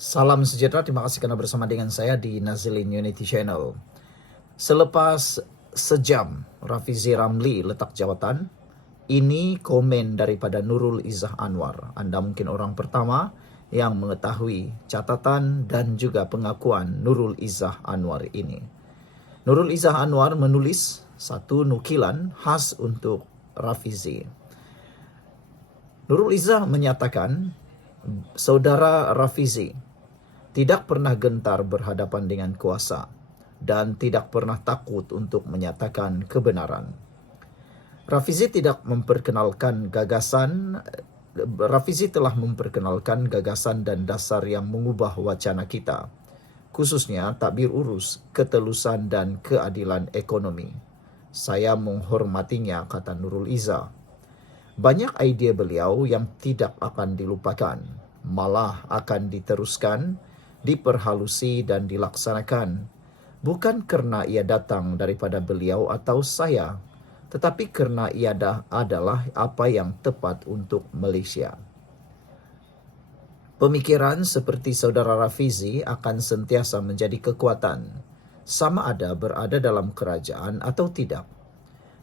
Salam sejahtera, terima kasih karena bersama dengan saya di Nazilin Unity Channel. Selepas sejam Rafizi Ramli letak jawatan, ini komen daripada Nurul Izzah Anwar. Anda mungkin orang pertama yang mengetahui catatan dan juga pengakuan Nurul Izzah Anwar ini. Nurul Izzah Anwar menulis satu nukilan khas untuk Rafizi. Nurul Izzah menyatakan, saudara Rafizi tidak pernah gentar berhadapan dengan kuasa dan tidak pernah takut untuk menyatakan kebenaran. Rafizi telah memperkenalkan gagasan dan dasar yang mengubah wacana kita, khususnya takbir urus, ketelusan dan keadilan ekonomi. Saya menghormatinya, kata Nurul Izzah. Banyak idea beliau yang tidak akan dilupakan, malah akan diteruskan, diperhalusi dan dilaksanakan, bukan karena ia datang daripada beliau atau saya, tetapi karena ia adalah apa yang tepat untuk Malaysia. Pemikiran seperti saudara Rafizi akan sentiasa menjadi kekuatan, sama ada berada dalam kerajaan atau tidak.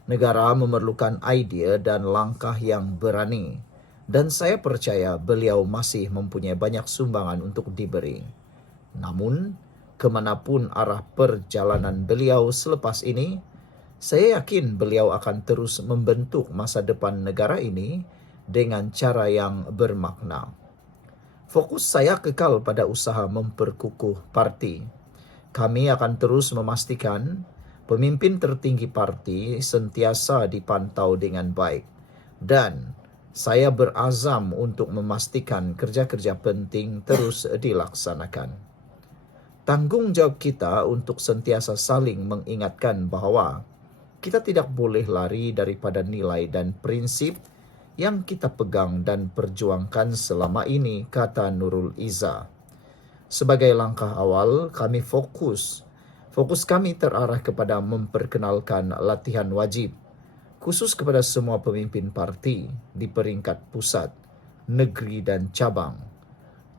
Negara memerlukan idea dan langkah yang berani, dan saya percaya beliau masih mempunyai banyak sumbangan untuk diberi. Namun, kemanapun arah perjalanan beliau selepas ini, saya yakin beliau akan terus membentuk masa depan negara ini dengan cara yang bermakna. Fokus saya kekal pada usaha memperkukuh parti. Kami akan terus memastikan pemimpin tertinggi parti sentiasa dipantau dengan baik, dan saya berazam untuk memastikan kerja-kerja penting terus dilaksanakan. Tanggungjawab kita untuk sentiasa saling mengingatkan bahawa kita tidak boleh lari daripada nilai dan prinsip yang kita pegang dan perjuangkan selama ini, kata Nurul Izzah. Sebagai langkah awal, fokus kami terarah kepada memperkenalkan latihan wajib, khusus kepada semua pemimpin parti di peringkat pusat, negeri dan cabang,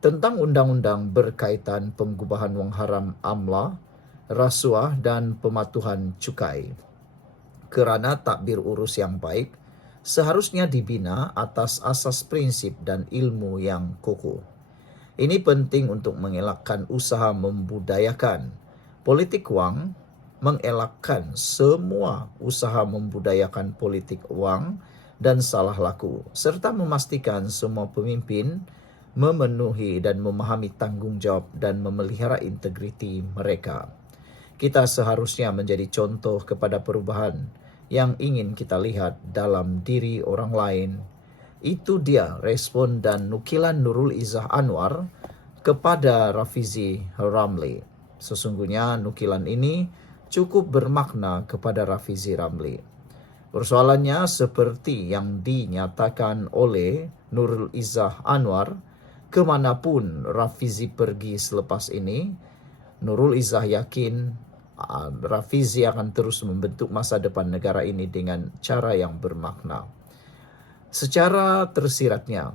tentang undang-undang berkaitan pengubahan wang haram amla, rasuah dan pematuhan cukai. Kerana takbir urus yang baik seharusnya dibina atas asas prinsip dan ilmu yang kokoh. Ini penting untuk mengelakkan usaha membudayakan politik wang, mengelakkan semua usaha membudayakan politik wang dan salah laku, serta memastikan semua pemimpin memenuhi dan memahami tanggungjawab dan memelihara integriti mereka. Kita seharusnya menjadi contoh kepada perubahan yang ingin kita lihat dalam diri orang lain. Itu dia respon dan nukilan Nurul Izzah Anwar kepada Rafizi Ramli. Sesungguhnya nukilan ini cukup bermakna kepada Rafizi Ramli. Persoalannya seperti yang dinyatakan oleh Nurul Izzah Anwar, kemanapun Rafizi pergi selepas ini, Nurul Izzah yakin Rafizi akan terus membentuk masa depan negara ini dengan cara yang bermakna. Secara tersiratnya,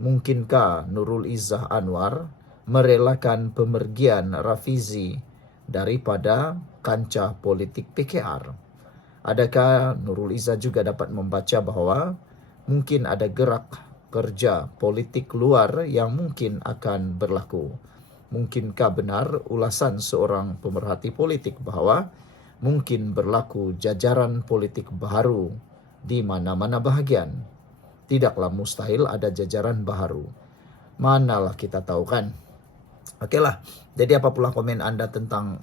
mungkinkah Nurul Izzah Anwar merelakan pemergian Rafizi daripada kancah politik PKR? Adakah Nurul Izzah juga dapat membaca bahawa mungkin ada gerak kerja politik luar yang mungkin akan berlaku? Mungkinkah benar ulasan seorang pemerhati politik bahawa mungkin berlaku jajaran politik baharu di mana-mana bahagian? Tidaklah mustahil ada jajaran baharu. Manalah kita tahu, kan? Okeylah, jadi apa pula komen anda tentang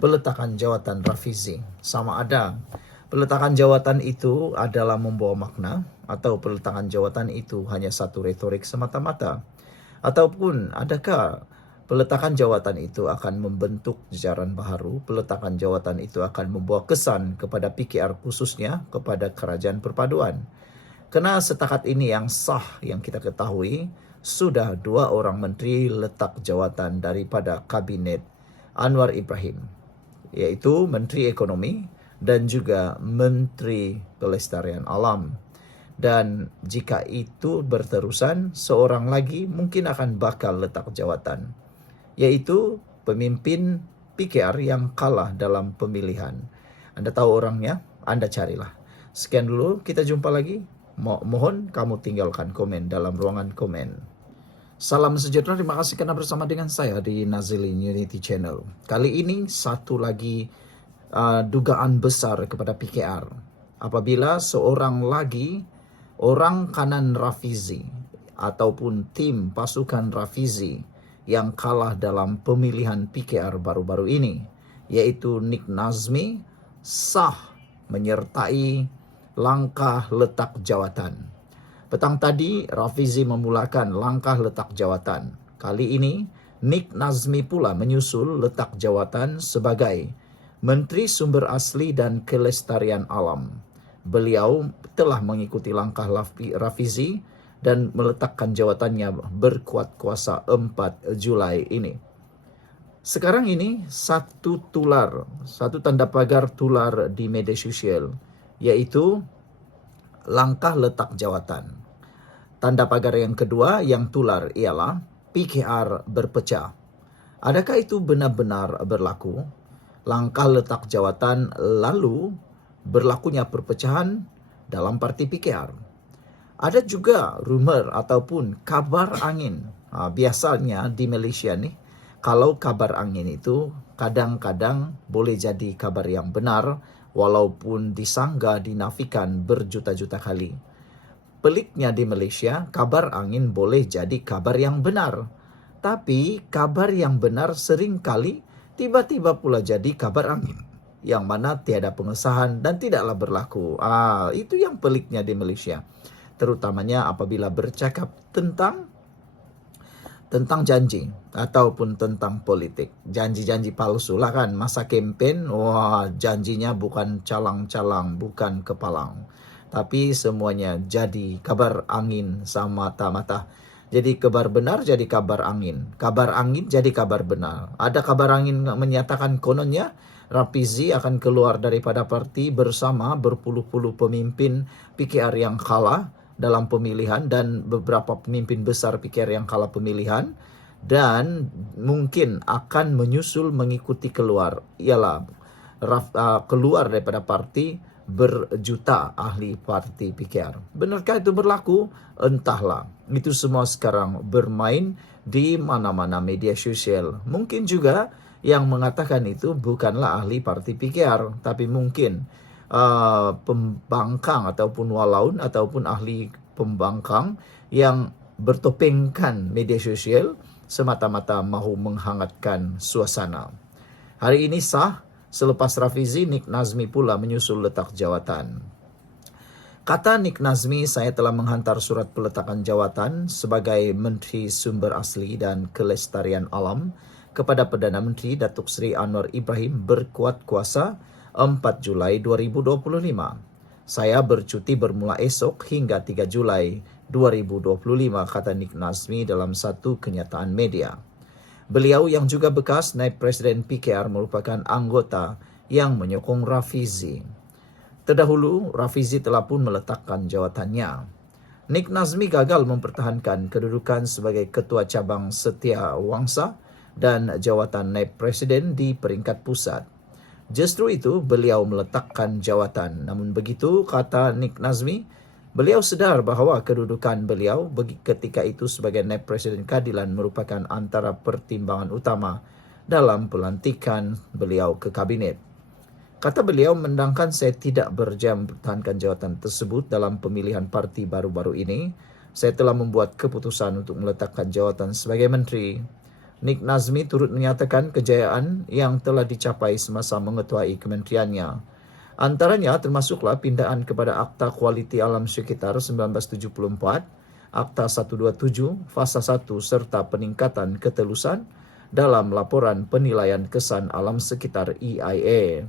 peletakan jawatan Rafizi? Sama ada peletakan jawatan itu adalah membawa makna, atau peletakan jawatan itu hanya satu retorik semata-mata? Ataupun adakah peletakan jawatan itu akan membentuk jajaran baharu? Peletakan jawatan itu akan membawa kesan kepada PKR, khususnya kepada kerajaan perpaduan? Kerana setakat ini yang sah yang kita ketahui, sudah 2 orang menteri letak jawatan daripada Kabinet Anwar Ibrahim, iaitu Menteri Ekonomi dan juga Menteri Pelestarian Alam. Dan jika itu berterusan, seorang lagi mungkin akan bakal letak jawatan, yaitu pemimpin PKR yang kalah dalam pemilihan. Anda tahu orangnya, Anda carilah. Sekian dulu, kita jumpa lagi. Mohon kamu tinggalkan komen dalam ruangan komen. Salam sejahtera, terima kasih karena bersama dengan saya di Nazilin Unity Channel. Kali ini satu lagi dugaan besar kepada PKR. Apabila seorang lagi orang kanan Rafizi ataupun tim pasukan Rafizi yang kalah dalam pemilihan PKR baru-baru ini, yaitu Nick Nazmi, sah menyertai langkah letak jawatan. Petang tadi, Rafizi memulakan langkah letak jawatan. Kali ini, Nick Nazmi pula menyusul letak jawatan sebagai Menteri Sumber Asli dan Kelestarian Alam. Beliau telah mengikuti langkah Rafizi dan meletakkan jawatannya berkuat kuasa 4 Julai ini. Sekarang ini satu tanda pagar tular di media sosial, yaitu langkah letak jawatan. Tanda pagar yang kedua yang tular ialah PKR berpecah. Adakah itu benar-benar berlaku? Langkah letak jawatan lalu berlakunya perpecahan dalam parti PKR. Ada juga rumor ataupun kabar angin. Biasanya di Malaysia nih, kalau kabar angin itu kadang-kadang boleh jadi kabar yang benar, walaupun disanggah dinafikan berjuta-juta kali. Peliknya di Malaysia, kabar angin boleh jadi kabar yang benar. Tapi kabar yang benar seringkali tiba-tiba pula jadi kabar angin, yang mana tiada pengesahan dan tidaklah berlaku. Itu yang peliknya di Malaysia. Terutamanya apabila bercakap tentang janji ataupun tentang politik. Janji-janji palsu lah kan. Masa kempen, janjinya bukan calang-calang, bukan kepalang. Tapi semuanya jadi kabar angin semata-mata. Jadi kabar benar jadi kabar angin. Kabar angin jadi kabar benar. Ada kabar angin menyatakan kononnya Rafizi akan keluar daripada parti bersama berpuluh-puluh pemimpin PKR yang kalah dalam pemilihan dan beberapa pemimpin besar PKR yang kalah pemilihan, dan mungkin akan menyusul mengikuti keluar, ialah keluar daripada parti berjuta ahli parti PKR. Benarkah itu berlaku? Entahlah. Itu semua sekarang bermain di mana-mana media sosial. Mungkin juga yang mengatakan itu bukanlah ahli parti PKR, tapi mungkin pembangkang ataupun walaun ataupun ahli pembangkang yang bertopengkan media sosial semata-mata mahu menghangatkan suasana. Hari ini sah, selepas Rafizi, Nick Nazmi pula menyusul letak jawatan. Kata Nick Nazmi, saya telah menghantar surat peletakan jawatan sebagai Menteri Sumber Asli dan Kelestarian Alam kepada Perdana Menteri Datuk Seri Anwar Ibrahim berkuat kuasa 4 Julai 2025. Saya bercuti bermula esok hingga 3 Julai 2025, kata Nick Nazmi dalam satu kenyataan media. Beliau yang juga bekas naib Presiden PKR merupakan anggota yang menyokong Rafizi. Terdahulu, Rafizi telah pun meletakkan jawatannya. Nick Nazmi gagal mempertahankan kedudukan sebagai Ketua Cabang Setia Wangsa dan jawatan naib Presiden di peringkat pusat. Justru itu, beliau meletakkan jawatan. Namun begitu, kata Nick Nazmi, beliau sedar bahawa kedudukan beliau ketika itu sebagai naib Presiden Keadilan merupakan antara pertimbangan utama dalam pelantikan beliau ke kabinet. Kata beliau, mendangkan saya tidak berjaya mempertahankan jawatan tersebut dalam pemilihan parti baru-baru ini, saya telah membuat keputusan untuk meletakkan jawatan sebagai menteri. Nick Nazmi turut menyatakan kejayaan yang telah dicapai semasa mengetuai kementeriannya. Antaranya termasuklah pindaan kepada Akta Kualiti Alam Sekitar 1974, Akta 127, Fasa 1 serta peningkatan ketelusan dalam laporan penilaian kesan alam sekitar EIA.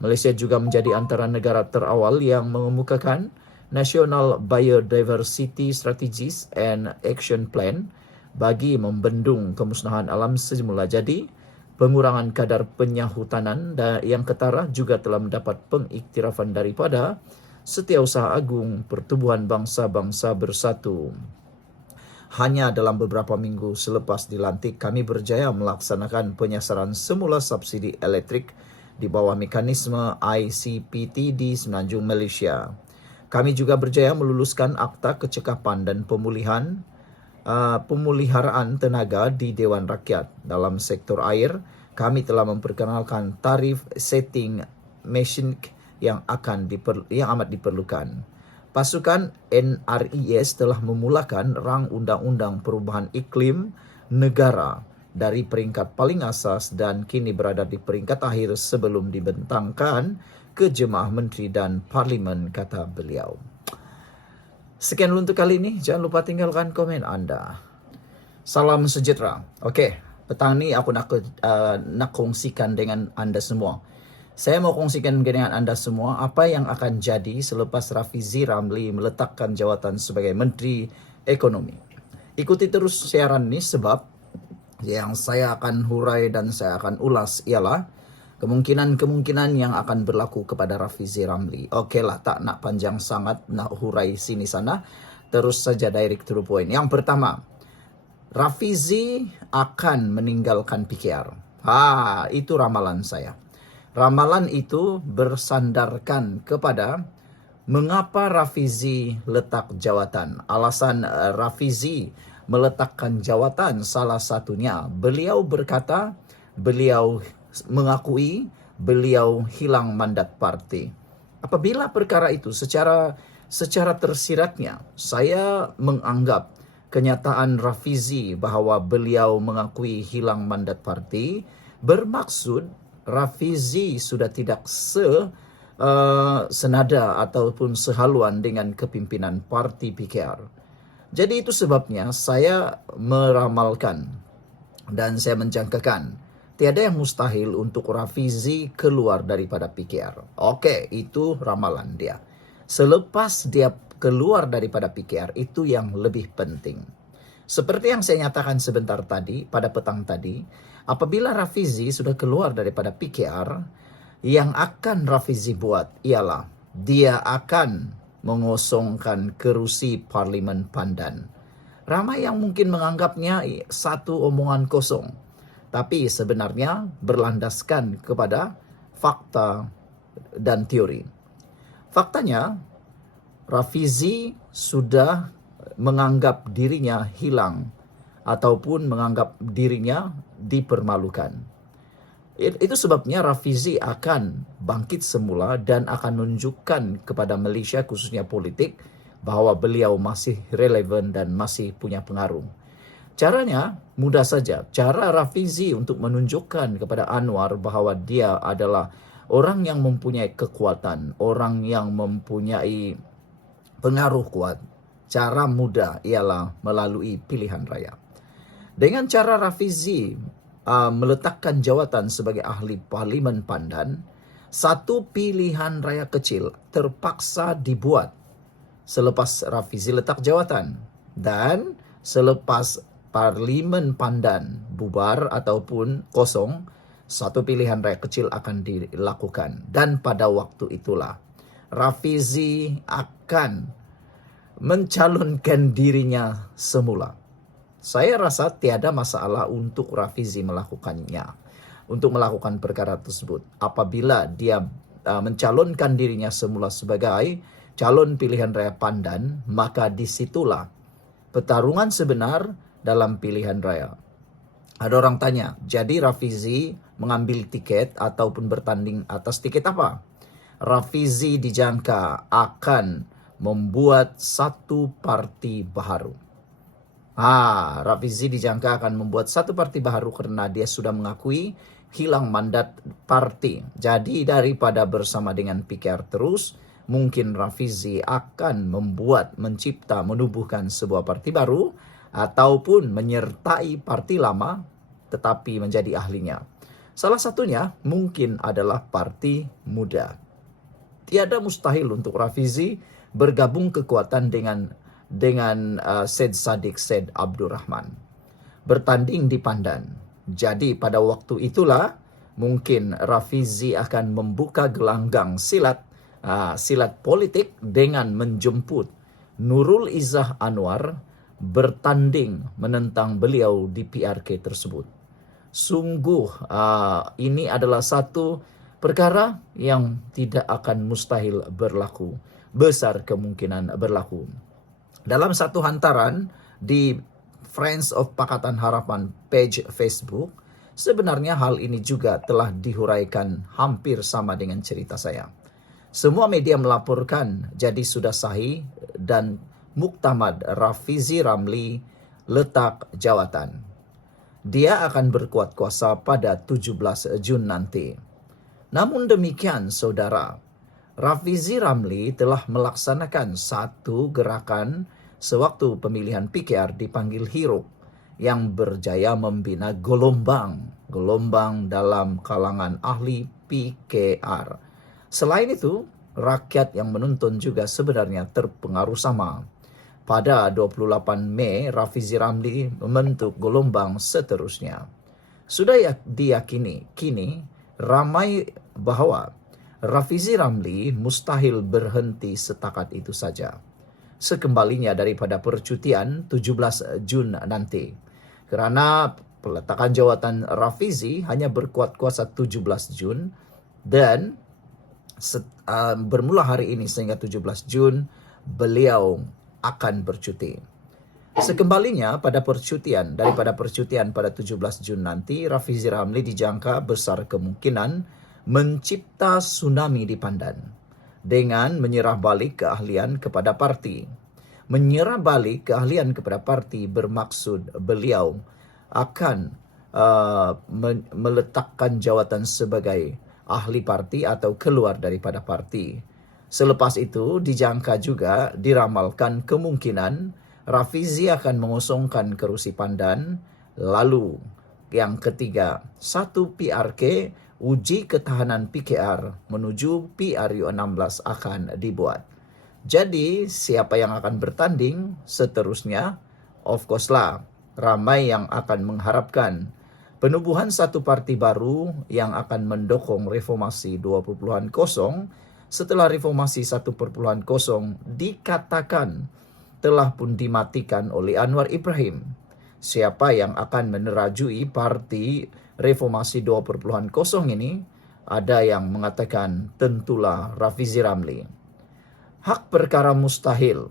Malaysia juga menjadi antara negara terawal yang mengemukakan National Biodiversity Strategies and Action Plan bagi membendung kemusnahan alam semula jadi. Pengurangan kadar penyahutanan yang ketara juga telah mendapat pengiktirafan daripada Setiausaha Agung Pertubuhan Bangsa-Bangsa Bersatu. Hanya dalam beberapa minggu selepas dilantik, kami berjaya melaksanakan penyasaran semula subsidi elektrik di bawah mekanisme ICPT di Semenanjung Malaysia. Kami juga berjaya meluluskan Akta Kecekapan dan Pemeliharaan Tenaga di Dewan Rakyat. Dalam sektor air, kami telah memperkenalkan tarif setting mesin yang amat diperlukan. Pasukan NRIS telah memulakan rang Undang-Undang Perubahan Iklim Negara dari peringkat paling asas dan kini berada di peringkat akhir sebelum dibentangkan ke Jemaah Menteri dan Parlimen, kata beliau. Sekian untuk kali ini. Jangan lupa tinggalkan komen anda. Salam sejahtera. Okey, petang ni aku nak kongsikan dengan anda semua. Saya mau kongsikan dengan anda semua apa yang akan jadi selepas Rafizi Ramli meletakkan jawatan sebagai Menteri Ekonomi. Ikuti terus siaran ini sebab yang saya akan hurai dan saya akan ulas ialah kemungkinan-kemungkinan yang akan berlaku kepada Rafizi Ramli. Okeylah, tak nak panjang sangat, nak hurai sini sana. Terus saja direct to the point. Yang pertama, Rafizi akan meninggalkan PKR. Itu ramalan saya. Ramalan itu bersandarkan kepada mengapa Rafizi letak jawatan. Alasan Rafizi meletakkan jawatan salah satunya, beliau berkata, beliau mengakui beliau hilang mandat parti. Apabila perkara itu secara tersiratnya, saya menganggap kenyataan Rafizi bahawa beliau mengakui hilang mandat parti bermaksud Rafizi sudah tidak senada ataupun sehaluan dengan kepimpinan parti PKR. Jadi itu sebabnya saya meramalkan dan saya menjangkakan tiada yang mustahil untuk Rafizi keluar daripada PKR. Okey, itu ramalan dia. Selepas dia keluar daripada PKR, itu yang lebih penting. Seperti yang saya nyatakan sebentar tadi, pada petang tadi, apabila Rafizi sudah keluar daripada PKR, yang akan Rafizi buat ialah dia akan mengosongkan kerusi Parlimen Pandan. Ramai yang mungkin menganggapnya satu omongan kosong, tapi sebenarnya berlandaskan kepada fakta dan teori. Faktanya, Rafizi sudah menganggap dirinya hilang ataupun menganggap dirinya dipermalukan. Itu sebabnya Rafizi akan bangkit semula dan akan menunjukkan kepada Malaysia, khususnya politik, bahawa beliau masih relevan dan masih punya pengaruh. Caranya mudah saja. Cara Rafizi untuk menunjukkan kepada Anwar bahawa dia adalah orang yang mempunyai kekuatan, orang yang mempunyai pengaruh kuat. Cara mudah ialah melalui pilihan raya. Dengan cara Rafizi meletakkan jawatan sebagai ahli Parlimen Pandan, satu pilihan raya kecil terpaksa dibuat selepas Rafizi letak jawatan. Dan selepas Parlimen Pandan bubar ataupun kosong, satu pilihan raya kecil akan dilakukan. Dan pada waktu itulah Rafizi akan mencalonkan dirinya semula. Saya rasa tiada masalah untuk Rafizi melakukannya, untuk melakukan perkara tersebut. Apabila dia mencalonkan dirinya semula sebagai calon pilihan raya Pandan, maka disitulah pertarungan sebenar dalam pilihan raya. Ada orang tanya, jadi Rafizi mengambil tiket ataupun bertanding atas tiket apa? Rafizi dijangka akan membuat satu parti baharu. Rafizi dijangka akan membuat satu parti baharu kerana dia sudah mengakui hilang mandat parti. Jadi daripada bersama dengan PKR terus, mungkin Rafizi akan mencipta, menubuhkan sebuah parti baru ataupun menyertai parti lama tetapi menjadi ahlinya. Salah satunya mungkin adalah Parti Muda. Tiada mustahil untuk Rafizi bergabung kekuatan dengan Syed Saddiq Syed Abdul Rahman, bertanding di Pandan. Jadi pada waktu itulah mungkin Rafizi akan membuka gelanggang silat silat politik dengan menjemput Nurul Izzah Anwar bertanding menentang beliau di PRK tersebut. Sungguh ini adalah satu perkara yang tidak akan mustahil berlaku. Besar kemungkinan berlaku. Dalam satu hantaran di Friends of Pakatan Harapan page Facebook, sebenarnya hal ini juga telah dihuraikan hampir sama dengan cerita saya. Semua media melaporkan jadi sudah sahih dan muktamad Rafizi Ramli letak jawatan. Dia akan berkuat kuasa pada 17 Jun nanti. Namun demikian, saudara, Rafizi Ramli telah melaksanakan satu gerakan sewaktu pemilihan PKR dipanggil Hiruk yang berjaya membina gelombang dalam kalangan ahli PKR. Selain itu, rakyat yang menonton juga sebenarnya terpengaruh sama. Pada 28 Mei, Rafizi Ramli membentuk gelombang seterusnya. Sudah diyakini kini ramai bahwa Rafizi Ramli mustahil berhenti setakat itu saja. Sekembalinya daripada percutian 17 Jun nanti. Karena peletakan jawatan Rafizi hanya berkuat kuasa 17 Jun dan bermula hari ini sehingga 17 Jun beliau akan bercuti. Sekembalinya daripada percutian pada 17 Jun nanti, Rafizi Ramli dijangka besar kemungkinan mencipta tsunami di Pandan dengan menyerah balik keahlian kepada parti. Menyerah balik keahlian kepada parti bermaksud beliau akan meletakkan jawatan sebagai ahli parti atau keluar daripada parti. Selepas itu dijangka juga diramalkan kemungkinan Rafizi akan mengosongkan kerusi Pandan. Lalu yang ketiga, satu PRK uji ketahanan PKR menuju PRU16 akan dibuat. Jadi siapa yang akan bertanding seterusnya? Of course lah, ramai yang akan mengharapkan penubuhan satu parti baru yang akan mendukung reformasi 2.0 setelah reformasi 1.0 dikatakan telah pun dimatikan oleh Anwar Ibrahim. Siapa yang akan menerajui parti reformasi 2.0 ini? Ada yang mengatakan tentulah Rafizi Ramli. Hak perkara mustahil.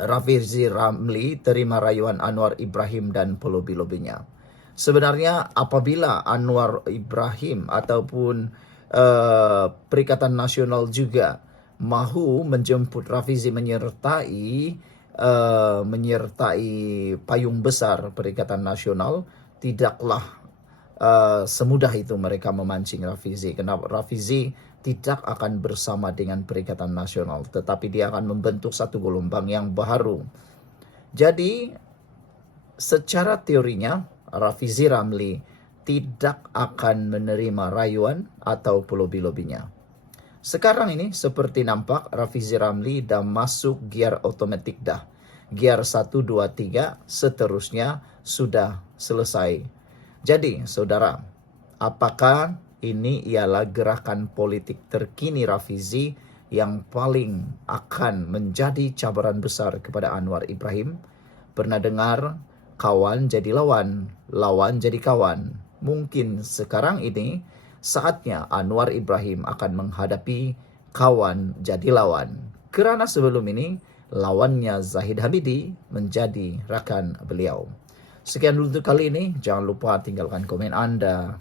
Rafizi Ramli terima rayuan Anwar Ibrahim dan pelobi-lobinya. Sebenarnya apabila Anwar Ibrahim ataupun Perikatan Nasional juga mahu menjemput Rafizi menyertai payung besar Perikatan Nasional, tidaklah semudah itu mereka memancing Rafizi. Karena Rafizi tidak akan bersama dengan Perikatan Nasional, tetapi dia akan membentuk satu gelombang yang baru. Jadi secara teorinya Rafizi Ramli tidak akan menerima rayuan atau pelobi-lobinya. Sekarang ini seperti nampak Rafizi Ramli dah masuk gear otomatik dah. Gear 1, 2, 3 seterusnya sudah selesai. Jadi saudara, apakah ini ialah gerakan politik terkini Rafizi yang paling akan menjadi cabaran besar kepada Anwar Ibrahim? Pernah dengar kawan jadi lawan, lawan jadi kawan. Mungkin sekarang ini saatnya Anwar Ibrahim akan menghadapi kawan jadi lawan. Kerana sebelum ini lawannya Zahid Hamidi menjadi rakan beliau. Sekian dulu untuk kali ini. Jangan lupa tinggalkan komen Anda.